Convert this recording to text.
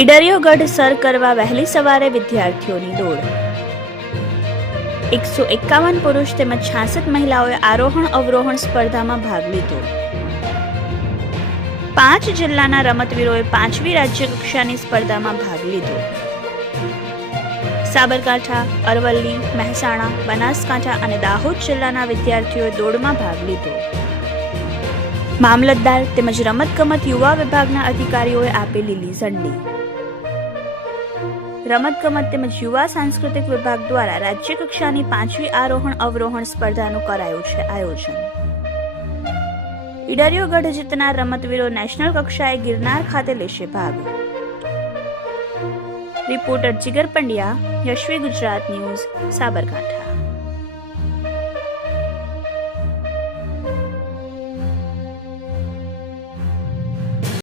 ઈડરિયો ગઢ સર કરવા વહેલી સવારે વિદ્યાર્થીઓની દોડ। 151 પુરુષ તેમજ 66 મહિલાઓએ આરોહણ અવરોહણ સ્પર્ધામાં ભાગ લીધો। 5 જિલ્લાના રમતવીરોએ 5મી રાજ્ય કક્ષાની સ્પર્ધામાં ભાગ લીધો। સાબરકાંઠા, અરવલ્લી, મહેસાણા, બનાસકાંઠા અને દાહોદ જિલ્લાના વિદ્યાર્થીઓએ દોડમાં ભાગ લીધો। મામલતદાર તેમજ રમતગમત યુવા વિભાગના અધિકારીઓએ આપી લીલી ઝંડી। રમતગમત તેમજ યુવા સાંસ્કૃતિક વિભાગ દ્વારા રાજ્ય કક્ષાની 5મી આરોહણ અવરોહણ સ્પર્ધાનું કરાયું છે આયોજન। ઈડરિયો ગઢ જીતનાર રમતવીરો નેશનલ કક્ષાએ ગિરનાર ખાતે લેશે ભાગ। રિપોર્ટર જીગર પંડ્યા, યશવી ગુજરાત ન્યૂઝ, સાબરકાંઠા।